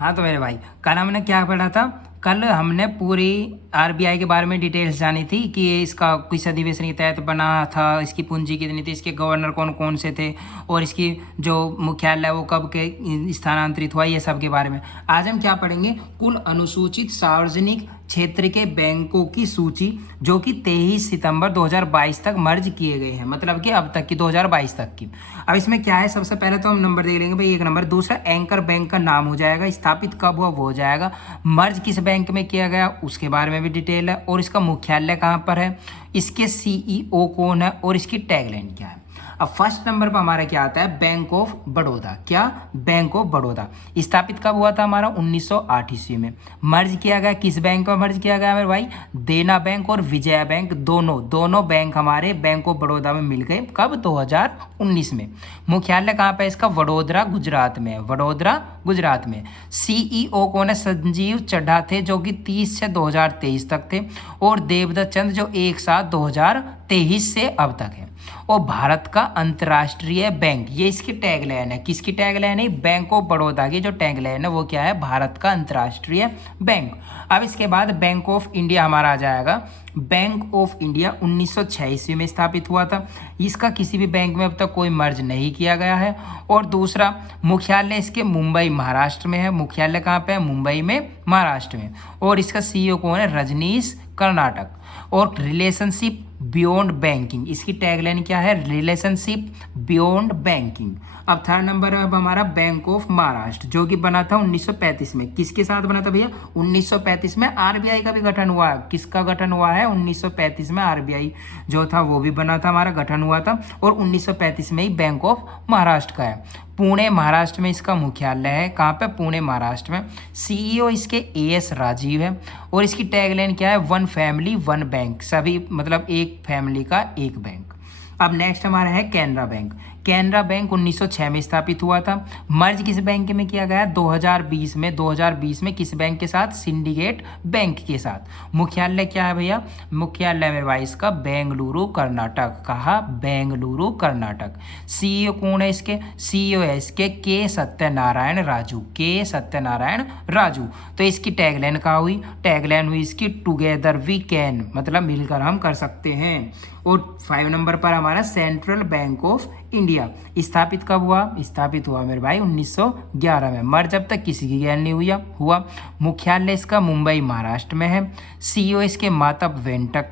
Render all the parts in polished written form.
हाँ तो मेरे भाई, कल हमने क्या पढ़ा था? कल हमने पूरी आरबीआई के बारे में डिटेल्स जानी थी कि ये इसका किस अधिवेशन के तहत बना था, इसकी पूंजी कितनी थी, इसके गवर्नर कौन कौन से थे, और इसकी जो मुख्यालय है वो कब के स्थानांतरित हुआ, ये सब के बारे में। आज हम क्या पढ़ेंगे? कुल अनुसूचित सार्वजनिक क्षेत्र के बैंकों की सूची, जो कि 23 सितंबर 2022 तक मर्ज किए गए हैं, मतलब कि अब तक की 2022 तक की। अब इसमें क्या है, सबसे पहले तो हम नंबर देख लेंगे भाई, एक नंबर। दूसरा, एंकर बैंक का नाम हो जाएगा, स्थापित कब हुआ वो हो जाएगा, मर्ज किस बैंक में किया गया उसके बारे में भी डिटेल है, और इसका मुख्यालय कहाँ पर है, इसके सीईओ कौन है, और इसकी टैगलाइन क्या है। अब फर्स्ट नंबर पर हमारा क्या आता है? Bank of Baroda. क्या? बैंक ऑफ बड़ौदा स्थापित कब हुआ था हमारा? 1908 ईस्वी में। मर्ज किया गया किस बैंक में मर्ज किया गया मेरे भाई? देना बैंक और विजया बैंक, दोनों बैंक हमारे बैंक ऑफ बड़ौदा में मिल गए। कब? 2019 में। मुख्यालय कहाँ पे इसका? वडोदरा गुजरात में। वडोदरा गुजरात में। सीईओ कौन है? संजीव चड्ढा थे, जो कि 30 से 2023 तक थे, और देवदत्त चंद, जो एक साथ 2023 से अब तक है। और भारत का अंतर्राष्ट्रीय बैंक, ये इसकी टैगलाइन है। किसकी टैगलाइन है? बैंक ऑफ बड़ौदा की जो टैगलाइन है वो क्या है? भारत का अंतर्राष्ट्रीय बैंक। अब इसके बाद बैंक ऑफ इंडिया हमारा आ जाएगा। बैंक ऑफ इंडिया 1906 ईस्वी में स्थापित हुआ था। इसका किसी भी बैंक में अब तक कोई मर्ज नहीं किया गया है। और दूसरा, मुख्यालय इसके मुंबई महाराष्ट्र में है। मुख्यालय कहाँ पे है? मुंबई में, महाराष्ट्र में। और इसका सीईओ कौन है? रजनीश कर्नाटक। और रिलेशनशिप बियॉन्ड बैंकिंग, इसकी टैगलाइन क्या है? Relationship beyond banking. अब थर्ड नंबर है अब हमारा बैंक ऑफ महाराष्ट्र, जो कि बना था 1935 में। किसके साथ बना था भैया? 1935 में आरबीआई का भी गठन हुआ है। किसका गठन हुआ है? 1935 में आरबीआई जो था वो भी बना था, हमारा गठन हुआ था। और 1935 में ही बैंक ऑफ महाराष्ट्र का है। पुणे महाराष्ट्र में इसका मुख्यालय है। कहाँ पे? पुणे महाराष्ट्र में। सीईओ इसके एएस राजीव है। और इसकी टैगलाइन क्या है? वन फैमिली वन बैंक, सभी मतलब एक फैमिली का एक बैंक। अब नेक्स्ट हमारा है कैनरा बैंक। कैनरा बैंक 1906 में स्थापित हुआ था। मर्ज किस बैंक में किया गया? 2020 में। 2020 में किस बैंक के साथ? सिंडिकेट बैंक के साथ। मुख्यालय क्या है भैया? मुख्यालय मेरे भाई इसका बेंगलुरु कर्नाटक। कहा? बेंगलुरु कर्नाटक। सीईओ कौन है इसके? सीईओ है इसके के सत्यनारायण राजू। के सत्यनारायण राजू। तो इसकी टैगलाइन कहाँ हुई? टैगलाइन हुई इसकी टुगेदर वी कैन, मतलब मिलकर हम कर सकते हैं। और 5 नंबर पर हमारा सेंट्रल बैंक ऑफ इंडिया स्थापित कब हुआ? स्थापित हुआ मेरे भाई 1911 में। मर्ज अब तक किसी की गैर नहीं हुआ। मुख्यालय इसका मुंबई महाराष्ट्र में है। सीईओ इसके मातब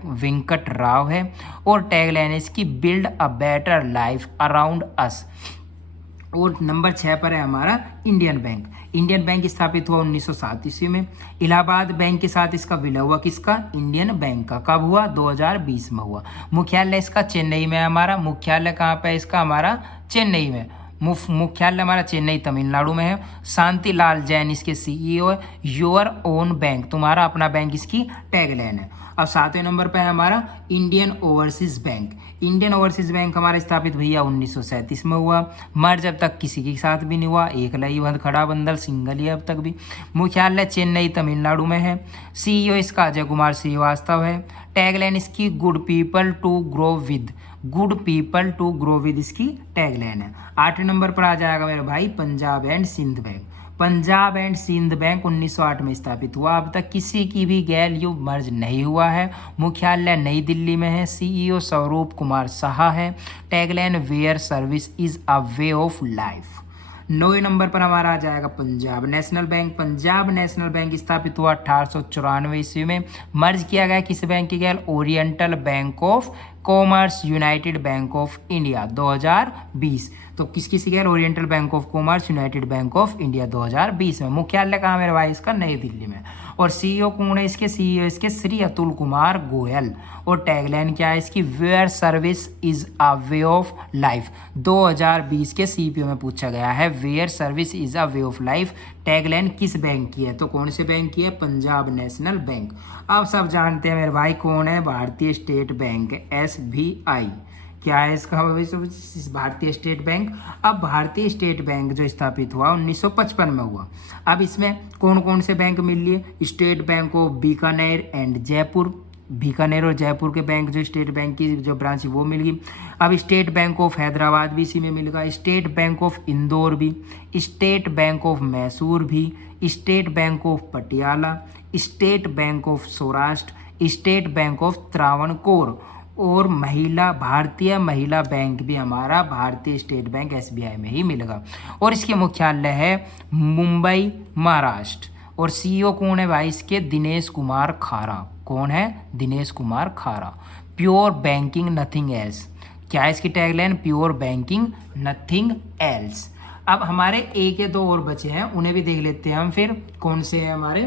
वेंकट राव है। और टैगलाइन इसकी build a better life around us. और नंबर 6 पर है हमारा इंडियन बैंक। इंडियन बैंक स्थापित हुआ 1907 ईस्वी में। इलाहाबाद बैंक के साथ इसका विलय हुआ। किसका? इंडियन बैंक का। कब हुआ? 2020 में हुआ। मुख्यालय इसका चेन्नई में है हमारा। मुख्यालय कहाँ पे है इसका? हमारा चेन्नई में। मुख्यालय हमारा चेन्नई तमिलनाडु में है। शांतिलाल जैन इसके सीईओ है। योर ओन बैंक, तुम्हारा अपना बैंक, इसकी टैगलाइन है। अब 7वें नंबर पर है हमारा Indian overseas bank. Indian overseas bank हमारा स्थापित भैया 1937 में हुआ। मर्ज अब तक किसी के साथ भी नहीं हुआ। एक लई बंद खड़ा बंदल सिंगल ही है अब तक भी। मुख्यालय चेन्नई तमिलनाडु में है। सीईओ इसका अजय कुमार श्रीवास्तव है। टैगलाइन इसकी good people to grow with. Good people to grow with इसकी टैगलाइन है। 8वें नंबर पर आ जाएगा मेरे भाई Punjab and Sind Bank. Punjab and Sind Bank 1908 में स्थापित हुआ। अब तक किसी की भी गैर यू मर्ज नहीं हुआ है। मुख्यालय नई दिल्ली में है। सीईओ स्वरूप कुमार साहा है। Tagline where service is a way of life. 9वें नंबर पर हमारा आ जाएगा Punjab national bank. Punjab national bank स्थापित हुआ 1894 ईस्वी में। मर्ज किया गया किस बैंक के गैर? Oriental bank of commerce United bank of India 2020। तो किसकी सी गैर? Oriental bank of commerce United bank of India 2020 में। मुख्यालय कहाँ मेरे भाई इसका? नई दिल्ली में। और सीईओ कौन है इसके? सीईओ इसके श्री अतुल कुमार गोयल। और टैगलाइन क्या है इसकी? Where service is a way of life. 2020 के सीपीओ में पूछा गया है, where service is a way of life tagline किस बैंक की है? तो कौन से बैंक की है? Punjab national bank. अब सब जानते हैं मेरे भाई कौन है? भारतीय स्टेट बैंक, SBI। क्या है इसका भविष्य? भारतीय स्टेट बैंक। अब भारतीय स्टेट बैंक जो स्थापित हुआ 1955 में हुआ। अब इसमें कौन कौन से बैंक मिल लिए? State bank of Bikaner and Jaipur, Bikaner और जयपुर के बैंक जो स्टेट बैंक की जो ब्रांच है वो मिल गई। अब स्टेट बैंक ऑफ हैदराबाद भी इसी में मिलेगा, स्टेट बैंक ऑफ इंदौर भी, स्टेट बैंक ऑफ मैसूर भी, state bank of Patiala, state bank of Saurashtra, state bank of Travancore और भारतीय महिला बैंक भी हमारा भारतीय स्टेट बैंक SBI में ही मिलेगा। और इसके मुख्यालय है मुंबई महाराष्ट्र। और CEO कौन है भाई इसके? दिनेश कुमार खारा। कौन है? दिनेश कुमार खारा। Pure banking nothing else. क्या है इसकी tagline? Pure banking nothing else. अब हमारे एक या दो और बचे हैं, उन्हें भी देख लेते हैं हम फिर कौन से हैं हमारे।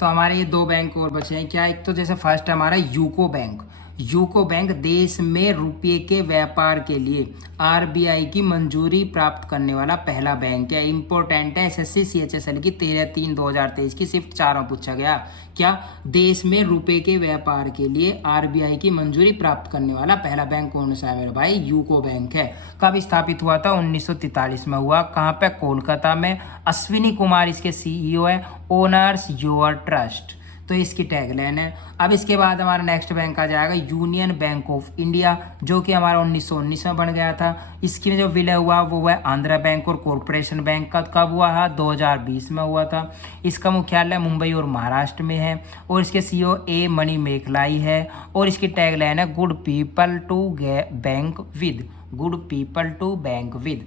तो हमारे ये दो बैंक और बचे हैं। क्या? एक तो जैसे फर्स्ट है हमारा यूको बैंक। यूको बैंक देश में रुपये के व्यापार के लिए RBI की मंजूरी प्राप्त करने वाला पहला बैंक है। इंपॉर्टेंट है, SSC CHSL की 13/3/2023 की सिर्फ 4 पूछा गया। क्या? देश में रुपये के व्यापार के लिए RBI की मंजूरी प्राप्त करने वाला पहला बैंक कौन सा है मेरे भाई? यूको बैंक है। कब स्थापित हुआ था? 1943 में हुआ। कहाँ पे? कोलकाता में। अश्विनी कुमार इसके CEO है। ओनर्स योर ट्रस्ट, तो इसकी टैगलाइन है। अब इसके बाद हमारा नेक्स्ट बैंक आ जाएगा यूनियन बैंक ऑफ इंडिया, जो कि हमारा 1919 में बन गया था। इसकी जो विलय हुआ वो है आंध्रा बैंक और कॉरपोरेशन बैंक का। कब हुआ है? 2020 में हुआ था। इसका मुख्यालय मुंबई और महाराष्ट्र में है और इसके CEO A मणि मेखलाई है। और इसकी टैगलाइन है good people to bank with, good people to bank with.